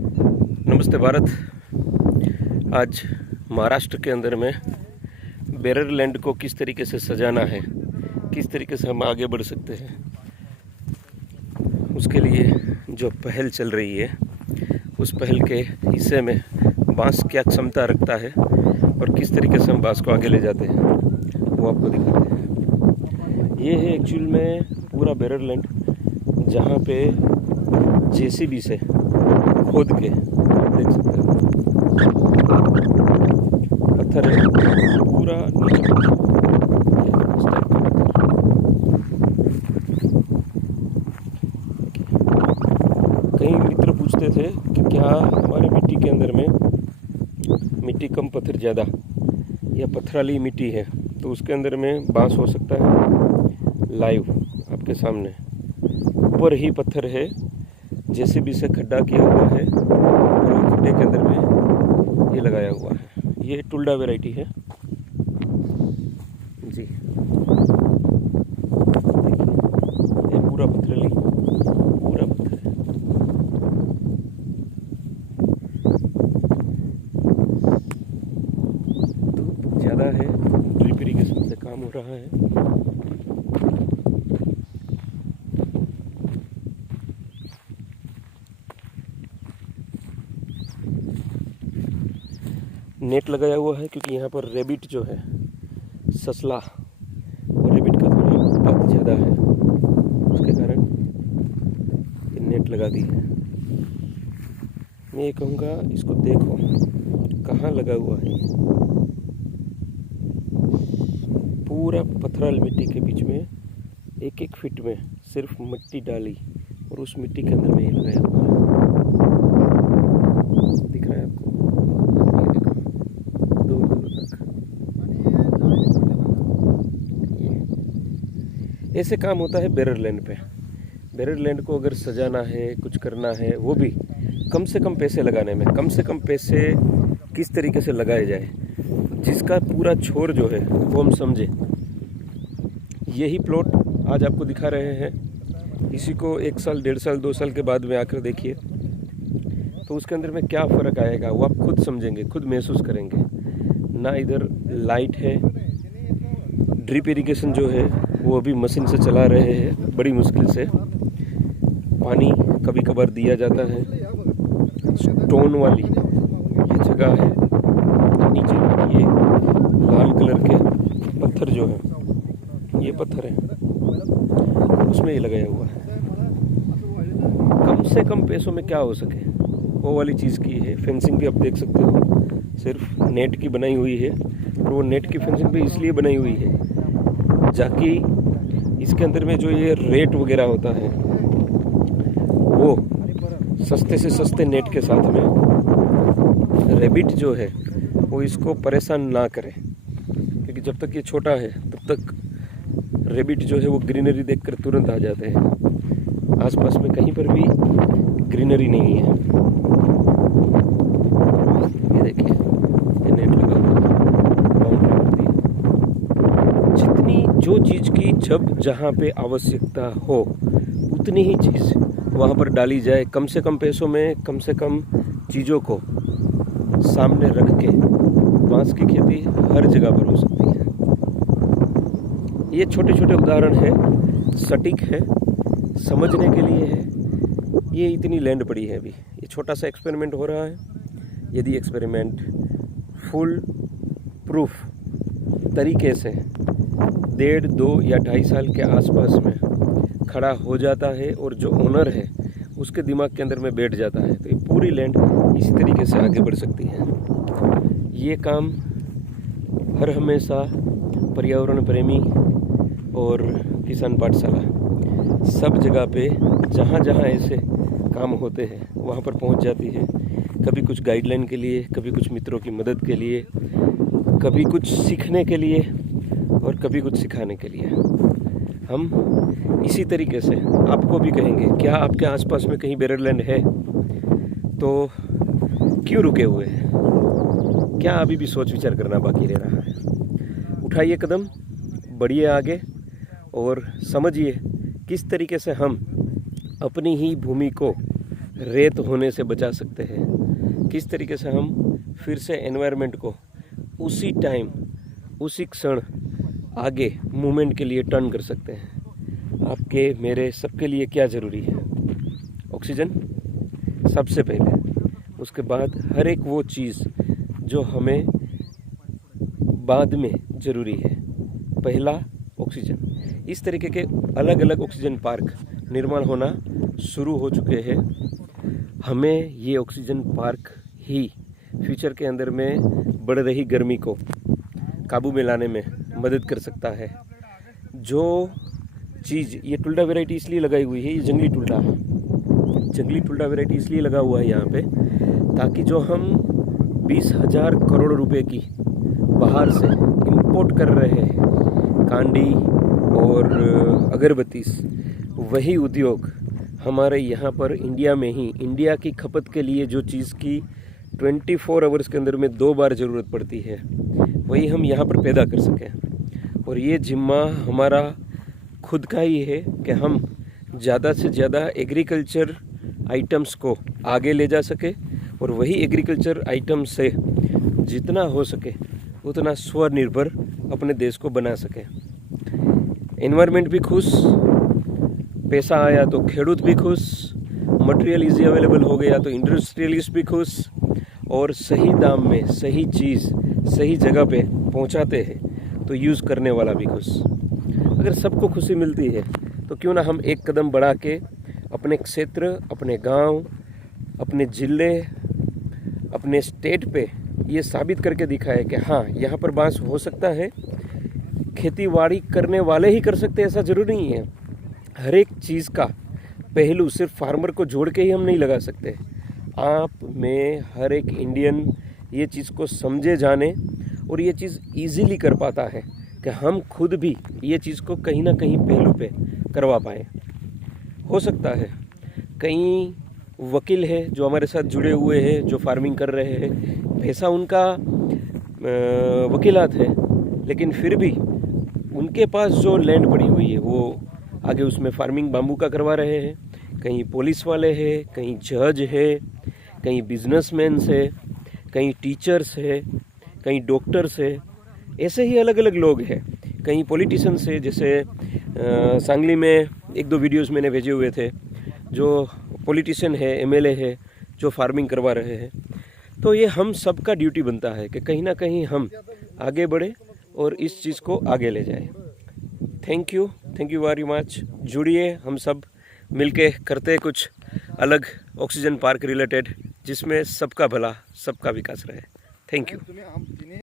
नमस्ते भारत। आज महाराष्ट्र के अंदर में बेररलैंड को किस तरीके से सजाना है, किस तरीके से हम आगे बढ़ सकते हैं, उसके लिए जो पहल चल रही है उस पहल के हिस्से में बांस क्या क्षमता रखता है और किस तरीके से हम बांस को आगे ले जाते हैं वो आपको दिखाते हैं। ये है एक्चुअल में पूरा बेररलैंड, जहाँ पे जेसीबी से खोद के आप देख सकते हैं पत्थर है पूरा नीचे इस टाइप का पत्थर। कई मित्र पूछते थे कि क्या हमारे मिट्टी के अंदर में मिट्टी कम पत्थर ज़्यादा या पत्थराली मिट्टी है तो उसके अंदर में बांस हो सकता है। लाइव आपके सामने ऊपर ही पत्थर है, जेसीबी से खड्डा किया हुआ है और खड्डे के अंदर में ये लगाया हुआ है। ये टुल्डा वैरायटी है जी। देखिए ये पूरा पत्थर है। धूप ज़्यादा है, ड्रिप इरिगेशन से काम हो रहा है। नेट लगाया हुआ है क्योंकि यहाँ पर रेबिट जो है, ससला और रेबिट का थोड़ा उत्पात ज़्यादा है, उसके कारण ये नेट लगा दी है। मैं ये कहूँगा इसको देखो कहाँ लगा हुआ है। पूरा पथराल मिट्टी के बीच में एक एक फीट में सिर्फ मिट्टी डाली और उस मिट्टी के अंदर में ये लगाया हुआ है। दिख रहा है आपको? ऐसे काम होता है बेररलैंड पे। बेररलैंड को अगर सजाना है, कुछ करना है, वो भी कम से कम पैसे लगाने में, कम से कम पैसे किस तरीके से लगाए जाए जिसका पूरा छोर जो है वो हम समझे। यही प्लॉट आज आपको दिखा रहे हैं, इसी को 1 साल, 1.5 साल, 2 साल के बाद में आकर देखिए तो उसके अंदर में क्या फ़र्क आएगा वो आप खुद समझेंगे, खुद महसूस करेंगे। ना इधर लाइट है, ड्रिप इरिगेशन जो है वो अभी मशीन से चला रहे हैं बड़ी मुश्किल से। पानी कभी कभार दिया जाता है। स्टोन वाली ये जगह है, नीचे ये लाल कलर के पत्थर जो है ये पत्थर है, उसमें ये लगाया हुआ है। कम से कम पैसों में क्या हो सके वो वाली चीज़ की है। फेंसिंग भी आप देख सकते हो, सिर्फ नेट की बनाई हुई है और वो नेट की फेंसिंग भी इसलिए बनाई हुई है जाकि इसके अंदर में जो ये रेट वगैरह होता है वो सस्ते से सस्ते नेट के साथ में रेबिट जो है वो इसको परेशान ना करे, क्योंकि जब तक ये छोटा है तब तक रेबिट जो है वो ग्रीनरी देखकर तुरंत आ जाते हैं। आसपास में कहीं पर भी ग्रीनरी नहीं है। ये देखिए ये नेट लगा हुआ है, जितनी जो चीज़ की जब जहाँ पे आवश्यकता हो उतनी ही चीज़ वहाँ पर डाली जाए। कम से कम पैसों में कम से कम चीज़ों को सामने रख के बांस की खेती हर जगह पर हो सकती है। ये छोटे छोटे उदाहरण है, सटीक है, समझने के लिए है। ये इतनी लैंड पड़ी है, अभी ये छोटा सा एक्सपेरिमेंट हो रहा है। यदि एक्सपेरिमेंट फुल प्रूफ तरीके से 1.5, 2 या 2.5 साल के आसपास में खड़ा हो जाता है और जो ओनर है उसके दिमाग के अंदर में बैठ जाता है तो ये पूरी लैंड इसी तरीके से आगे बढ़ सकती है। ये काम हर हमेशा पर्यावरण प्रेमी और किसान पाठशाला सब जगह पे जहाँ जहाँ ऐसे काम होते हैं वहाँ पर पहुँच जाती है। कभी कुछ गाइडलाइन के लिए, कभी कुछ मित्रों की मदद के लिए, कभी कुछ सीखने के लिए और कभी कुछ सिखाने के लिए। हम इसी तरीके से आपको भी कहेंगे, क्या आपके आसपास में कहीं बेररलैंड है तो क्यों रुके हुए हैं? क्या अभी भी सोच विचार करना बाकी रह रहा है? उठाइए कदम, बढ़िए आगे और समझिए किस तरीके से हम अपनी ही भूमि को रेत होने से बचा सकते हैं, किस तरीके से हम फिर से एनवायरनमेंट को उसी टाइम उसी क्षण आगे मूवमेंट के लिए टर्न कर सकते हैं। आपके मेरे सबके लिए क्या ज़रूरी है? ऑक्सीजन सबसे पहले, उसके बाद हर एक वो चीज़ जो हमें बाद में ज़रूरी है। पहला ऑक्सीजन। इस तरीके के अलग अलग ऑक्सीजन पार्क निर्माण होना शुरू हो चुके हैं। हमें ये ऑक्सीजन पार्क ही फ्यूचर के अंदर में बढ़ रही गर्मी को काबू में लाने में मदद कर सकता है। जो चीज़ ये टुल्डा वैरायटी इसलिए लगाई हुई है, ये जंगली टुल्डा वैरायटी इसलिए लगा हुआ है यहाँ पे, ताकि जो हम 20,000 करोड़ रुपए की बाहर से इंपोर्ट कर रहे हैं कांडी और अगरबत्ती, वही उद्योग हमारे यहाँ पर इंडिया में ही इंडिया की खपत के लिए जो चीज़ की 24 आवर्स के अंदर में 2 बार ज़रूरत पड़ती है, वही हम यहाँ पर पैदा कर सकें। और ये जिम्मा हमारा खुद का ही है कि हम ज़्यादा से ज़्यादा एग्रीकल्चर आइटम्स को आगे ले जा सके और वही एग्रीकल्चर आइटम से जितना हो सके उतना स्वनिर्भर अपने देश को बना सके। एनवायरनमेंट भी खुश, पैसा आया तो खेडूत भी खुश, मटेरियल इजी अवेलेबल हो गया तो इंडस्ट्रियलिस्ट भी खुश, और सही दाम में सही चीज़ सही जगह पे पहुंचाते हैं तो यूज़ करने वाला भी खुश। अगर सबको खुशी मिलती है तो क्यों ना हम एक कदम बढ़ा के अपने क्षेत्र, अपने गांव, अपने ज़िले, अपने स्टेट पे ये साबित करके दिखाए कि हाँ, यहाँ पर बांस हो सकता है। खेतीबाड़ी करने वाले ही कर सकते हैं ऐसा ज़रूरी नहीं है। हर एक चीज़ का पहलू सिर्फ फार्मर को जोड़ के ही हम नहीं लगा सकते। आप में हर एक इंडियन ये चीज़ को समझे जाने और ये चीज़ इजीली कर पाता है कि हम खुद भी ये चीज़ को कहीं ना कहीं पहलू पे करवा पाएँ। हो सकता है कई वकील है जो हमारे साथ जुड़े हुए हैं, जो फार्मिंग कर रहे हैं, पैसा उनका वकीलात है, लेकिन फिर भी उनके पास जो लैंड पड़ी हुई है वो आगे उसमें फार्मिंग बाम्बू का करवा रहे हैं। कहीं पुलिस वाले हैं, कहीं जज है, कहीं बिजनेसमैन है, कहीं टीचर्स है, कहीं डॉक्टर्स है, ऐसे ही अलग अलग लोग हैं। कहीं पॉलिटिशियंस है, जैसे सांगली में 1-2 वीडियोस मैंने भेजे हुए थे, जो पॉलिटिशियन है, एमएलए है, जो फार्मिंग करवा रहे हैं। तो ये हम सबका ड्यूटी बनता है कि कहीं ना कहीं हम आगे बढ़े और इस चीज़ को आगे ले जाएं। Thank you very much. जुड़िए, हम सब मिलके करते कुछ अलग ऑक्सीजन पार्क रिलेटेड, जिसमें सबका भला, सबका विकास रहे। Thank you.